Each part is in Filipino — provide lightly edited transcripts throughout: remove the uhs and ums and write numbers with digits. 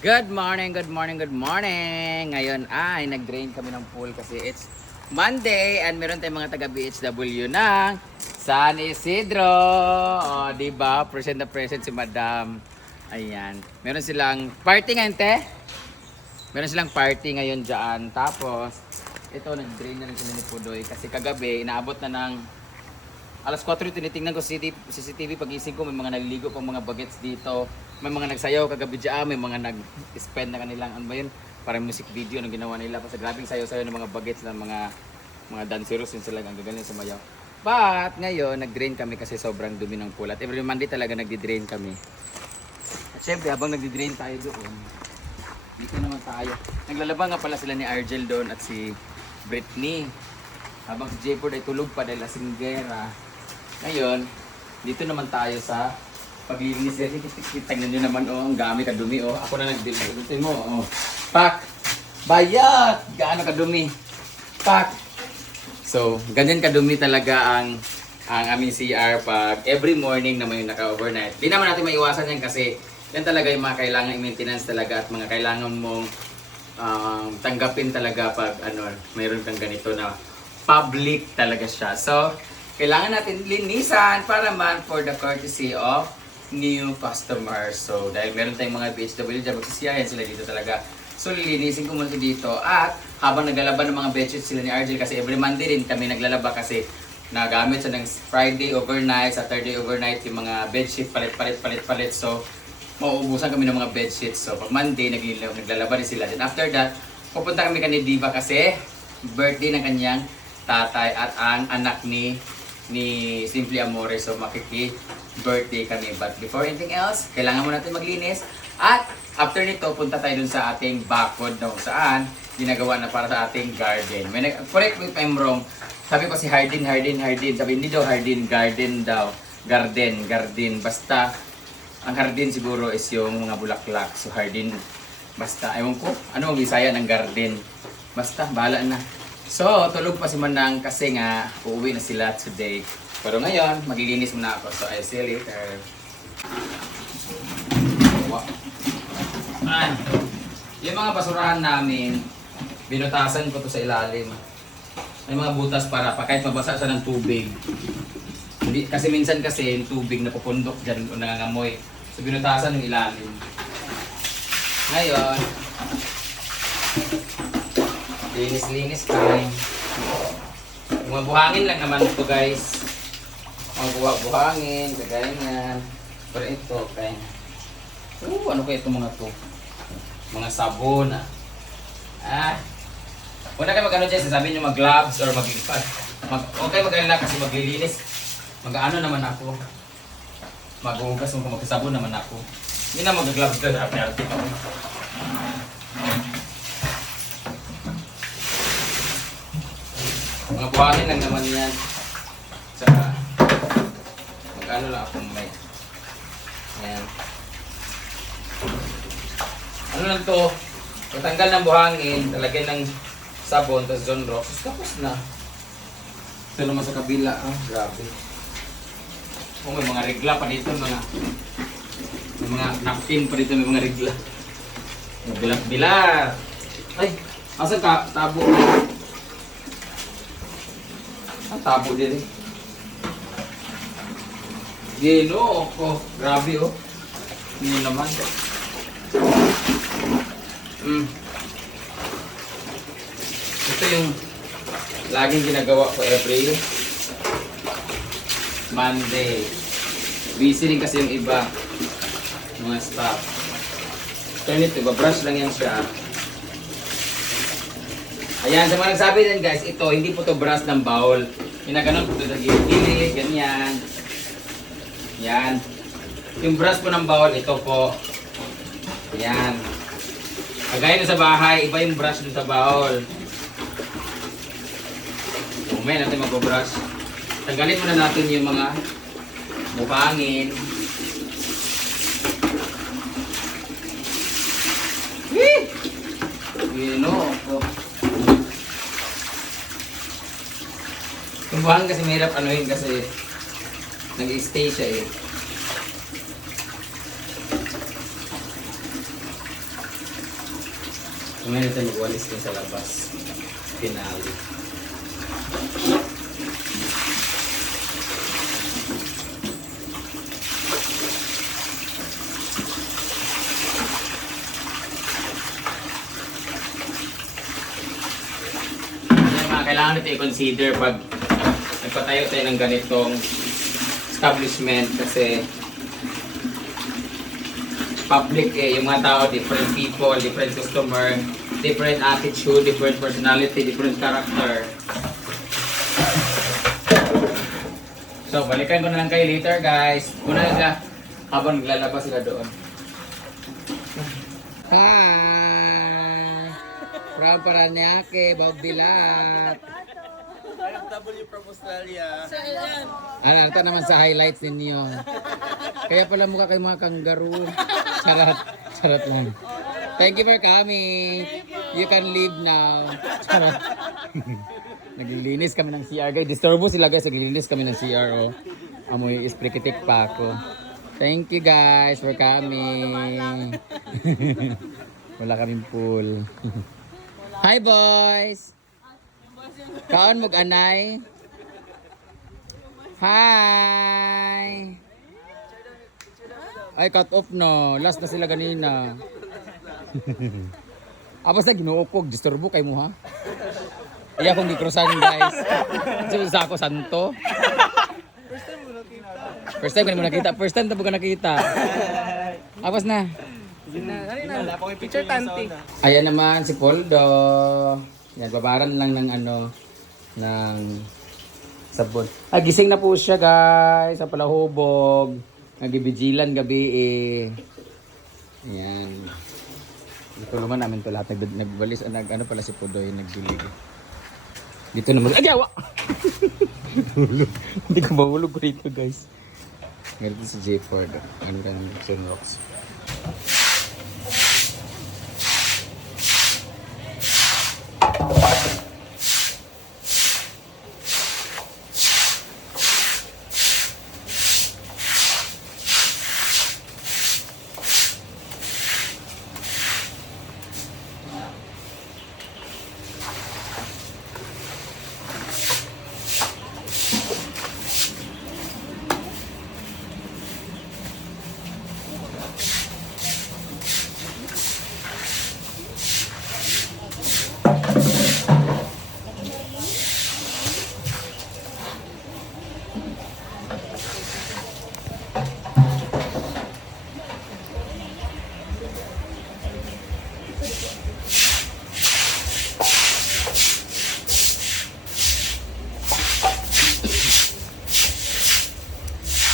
Good morning, good morning, good morning. Ngayon ay nag-drain kami ng pool kasi it's Monday and meron tayong mga taga BHW ng San Isidro. Oh, di ba? Present na present si Madam. Ayan. Meron silang party ngayon, te. Meron silang party ngayon diyan. Tapos ito nag-drain na rin sila ni Pudoy kasi kagabi inaabot na ng alas 4 tinitingnan ko CCTV pagising ko may mga naliligo pang mga bagets dito. May mga nagsayaw kagabi dyan, may mga nag-spend na kanilang ano ba yun? Parang music video na ginawa nila kasi grabing sayaw-sayaw ng mga bagets ng mga danceros yun sila ang gagaling sa mayaw. But ngayon nag-drain kami kasi sobrang dumi ng pool at every Monday talaga nagdi-drain kami. At syempre habang nagdi-drain tayo doon, dito naman tayo. Naglalaba nga pala sila ni Argel doon at si Britney. Habang si Jayford ay tulog pa dahil lasinggera. Ngayon, dito naman tayo sa paglilinis. Tignan nyo naman, oh, ang gamit kadumi, oh. Ako na nag-deliver mo, oh. Pak! Bayat! Gaano kadumi? Pak! So, ganyan kadumi talaga ang aming CR pag every morning na may naka-overnight. Di naman natin maiwasan yan kasi yan talaga yung mga kailangan i-maintenance talaga at mga kailangan mong tanggapin talaga pag mayroon kang ganito na public talaga siya. So, kailangan natin linisan para man for the courtesy of new customers. So, dahil meron tayong mga BHW dyan, magsisiyahin sila dito talaga. So, lilinisin ko muna dito. At habang naglalaban ng mga bedsheets sila ni Argel, kasi every Monday rin kami naglalaba kasi nagamit siya ng Friday overnight, Saturday overnight, yung mga bedsheet, palit. So, mauubusan kami ng mga bedsheets. So, pag Monday, naglalaba rin sila. Then after that, pupunta kami kay Diva kasi birthday ng kanyang tatay at ang anak ni Simply Amore. So makiki-birthday kami. But before anything else, kailangan mo natin maglinis. At after nito, punta tayo dun sa ating bakod na kung saan ginagawa na para sa ating garden. Correct me if I'm wrong. Sabi ko si Hardin. Sabi hindi daw Hardin, garden daw. Garden. Basta, ang Hardin siguro is yung mga bulaklak. So Hardin, basta, ewan ko, ano ang Bisaya ng garden. Basta, bahala na. So, tulog pa si Manang kasi nga uuwi na sila today. Pero ngayon, maglilinis muna ako. So, I'll see you later. Yung mga basurahan namin, binutasan ko to sa ilalim. May mga butas para pa kahit mabasa siya ng tubig. Hindi, kasi minsan kasi yung tubig na pupundok dyan o nangangamoy. So, binutasan yung ilalim. Ngayon, linis time. Mga buhangin lang naman ito guys. Mga buhangin, kagaya nga. Pero ito, kaya. Ano kaya itong mga to? Mga sabon. Una kayo mag-ano dyan, sasabihin nyo mag-gloves or mag-ipad. Okay mag-alala kasi maglilinis. Mag-ano naman ako. Mag-ugas mo mag-sabon naman ako. Hindi na mag-gloves ka sa penalty pa. Mga buhangin lang naman yan. Tsaka, mag-ano lang akong may. Ayan. Ano lang to? Matanggal ng buhangin, talagyan ng sabon, tapos John Rocks. Tapos na. Ito naman sa kabila. Grabe. May mga regla pa dito. May mga napkin pa dito. May mga regla. Bilat-bilat. Ay, asan ka? Tabo. Tabo din eh. Gino, grabe oh. Hindi naman. Ito yung laging ginagawa ko every Monday. Busy rin kasi yung iba. Mga staff. Turn it, brush lang yan siya. Ayan, sa mga nagsabi din guys, ito, hindi po to brush ng bowl. Ginaganon po ito sa gilid, ganyan. Yan. Yung brush po ng bowl, ito po. Yan. Kagaya na sa bahay, iba yung brush dun sa bowl. Umay natin mag-brush. Tanggalin muna natin yung mga buhangin. Yung buhangin kasi mahirap anuhin kasi nag-stay siya eh. So ngayon natin magwalis din sa labas. Finale. Kailangan natin i-consider pag nagpatayo tayo ng ganitong establishment kasi public yung mga tao, different people, different customer, different attitude, different personality, different character. So, balikan ko na lang kayo later guys. Una sila habang naglalabas sila doon. Hi! From Paranaque, Bob Dilat. W from Australia. Ano, ito naman sa highlights ninyo. Kaya pala mukha kayo mga kangaroo. Charot. Charot lang. Thank you for coming. You can leave now. Charot. Naglilinis kami ng CR. Guys, disturbo sila guys. Naglilinis kami ng CR. Oh. Amoy isprikitik pa ako. Thank you guys for coming. Wala kaming pool. Hi boys! Kaon mag-anay? Hi! Ay, cut off no. Last na sila ganina. Apas na ginuukog. Disturbo kay mo ha? Iya kong gikrosan guys. Sa ako santo. First time ko na nakita. First time tapos ka nakita. Apas na. Picture tanti. Ayan naman si Poldo. Yan, babaran lang ng ng sabon. Ay, gising na po siya guys. Sa palahubog. Nagbibijilan gabi eh. Ayan. Tulungan namin to lahat. Nagbalis, ano pala si Podoy, nagbilig. Dito naman. Ay, awa! Hindi ko mahulog ko dito guys. Ngayon si J Ford. Ano ka ng Jackson Rocks.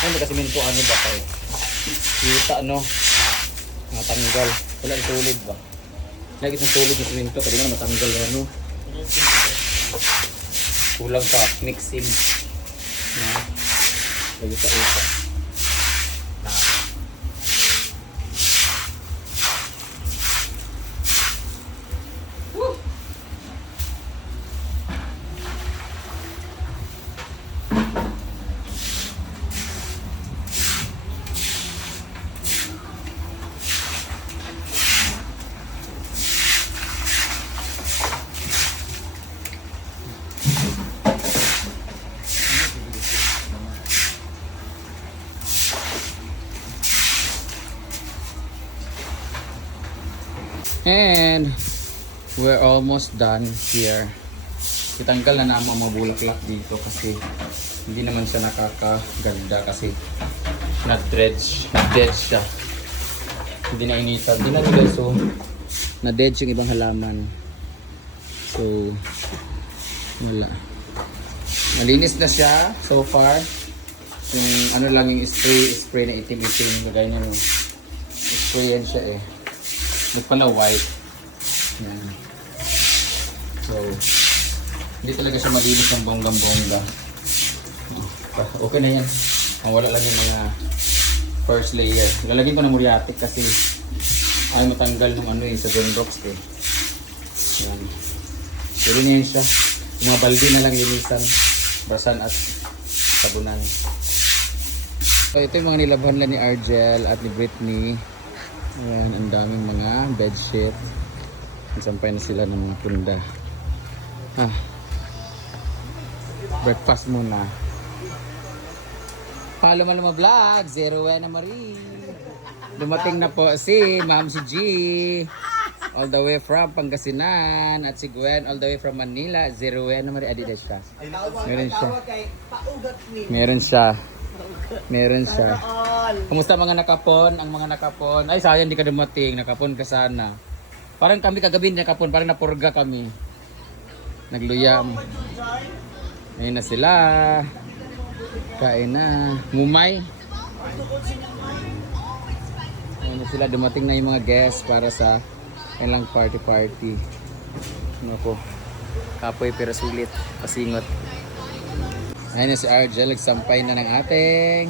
Ano kasi minto ano ba kayo? Kita matanggal. Wala yung tulid ba? Lagi itong tulid yung siminto. Kasi nga matanggal kulang sa mixing. Lagi sa upa. And we're almost done here. Itanggal na naman ang mga bulaklak dito kasi hindi naman siya nakakaganda kasi na-dredge siya. Hindi na initan. Hindi na nila so na-dredge yung ibang halaman. So wala. Malinis na siya so far. Yung ano lang yung spray na itim-itim. Kagaya nyo. Sprayan siya eh. Look pala white. Yan. So, hindi talaga siya malinis ng bonggang-bongga. Okay na yan. Wala lang yung mga first layer. Lalagyan ko ng muriatic kasi ay matanggal ng sa John Rocks eh. Yan. Pwede na yan siya. Yung mga balde na lang linisan. Brasan at sabunan. So, ito yung mga nilabhan lang ni Argel at ni Brittany. Ayan, ang daming mga bedsheet. Sampay na sila ng mga punda. Ah, breakfast muna. Follow Maluma Vlog, Zero na Marie. Dumating na po si Ma'am si G. All the way from Pangasinan. At si Gwen all the way from Manila. Zero na Marie. Adidas siya. Meron siya. Meron siya. Kumusta mga nakapon? Ang mga nakapon. Ay sayang di ka dumating. Nakapon ka sana. Parang kami kagabi nakapon. Parang napurga kami. Nagluyam. Ayun na sila. Kain na. Mumay. Ayun na sila. Dumating na yung mga guests para sa kailang party. Ano po. Kapoy pero sulit. Pasingot. Ayun na si Argel. Nagsampay na ng ating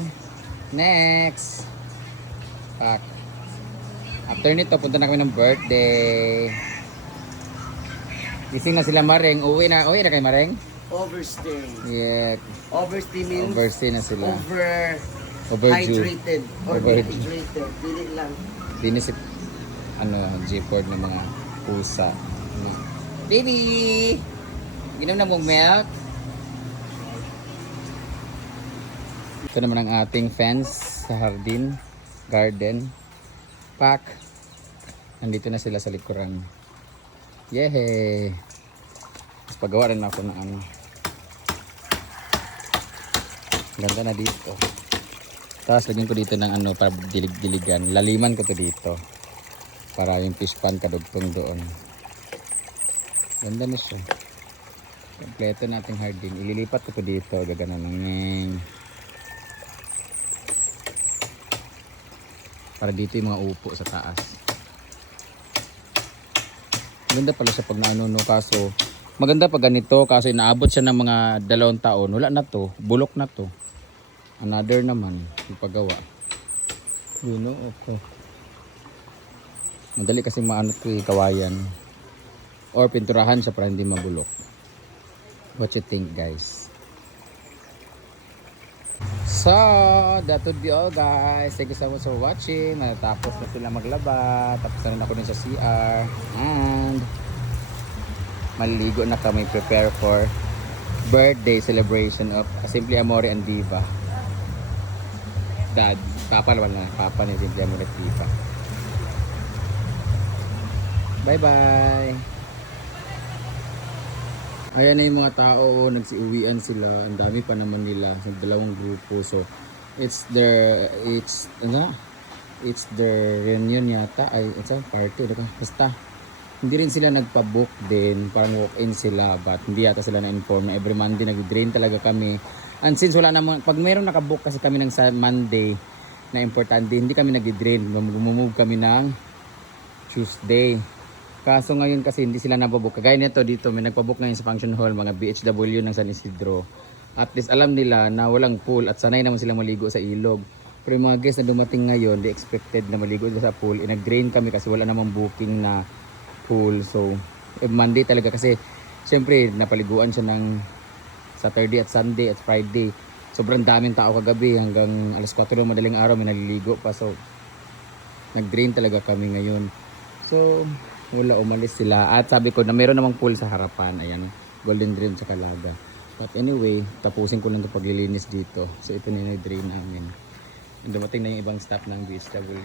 next pack. After nito, punta na kami ng birthday. Gising na sila Mareng. Uwi na kay Mareng? Overstay. Yeah. Overstay means Overstay na sila. Overdue. hydrated or Overdue. dehydrated. Dili lang. Dinisip G-Ford ng mga pusa. Ano. Baby! Ginom na mong milk. Ito naman ang ating fence sa garden. Pack. Nandito na sila sa likuran. Yehey! Mas pagawa rin ako ng ano. Ganda na dito. Tapos lagyan ko dito ng ano para dilig-diligan. Laliman ko to dito. Para yung fish pan kadugtong doon. Ganda na siya. Kompleto nating hardin. Ililipat ko to dito. Gagana ng para dito yung mga upo sa taas. Maganda pala siya pag naano kaso maganda pag ganito kaso inaabot siya ng mga 2 taon. Wala na to. Bulok na to. Another naman yung paggawa. You know, okay. Madali kasi maano to kawayan. Or pinturahan siya para hindi mabulok. What you think guys? So, that would be all guys. Thank you so much for watching. Natapos na sila maglaba. Tapos na rin ako din sa CR. And maliligo na kami prepare for birthday celebration of Simply Amore and Diva. Dad, Papa naman na. Papa ni Simply Amore at Diva. Bye bye. Ayan na yung mga tao, nagsiuwian sila. Ang dami pa naman nila sa 2 grupo. So, it's their reunion yata. Ay, it's a party. Basta, hindi rin sila nagpa-book din. Parang walk-in sila. But hindi yata sila na-inform na every Monday nag-drain talaga kami. And since wala namang, pag mayroong nakabook kasi kami ng sa Monday na importante, hindi kami nag-drain. Gumumove kami ng Tuesday. Kaso ngayon kasi hindi sila nababook. Kagaya nito dito, may nagpabook ngayon sa function hall, mga BHW ng San Isidro. At least alam nila na walang pool at sanay naman sila maligo sa ilog. Pero yung mga guests na dumating ngayon, they expected na maligo sa pool. Nag-drain kami kasi wala namang booking na pool. So, Monday talaga kasi syempre napaliguan siya ng Saturday at Sunday at Friday. Sobrang daming tao kagabi hanggang alas 4 ng madaling araw may naliligo pa. So, nag-drain talaga kami ngayon. So, wala, umalis sila. At sabi ko na meron namang pool sa harapan. Ayan, Golden Dream sa Calaga. But anyway, tapusin ko lang ito paglilinis dito. So ito na yung drain namin. Dumating na yung ibang staff ng BHW.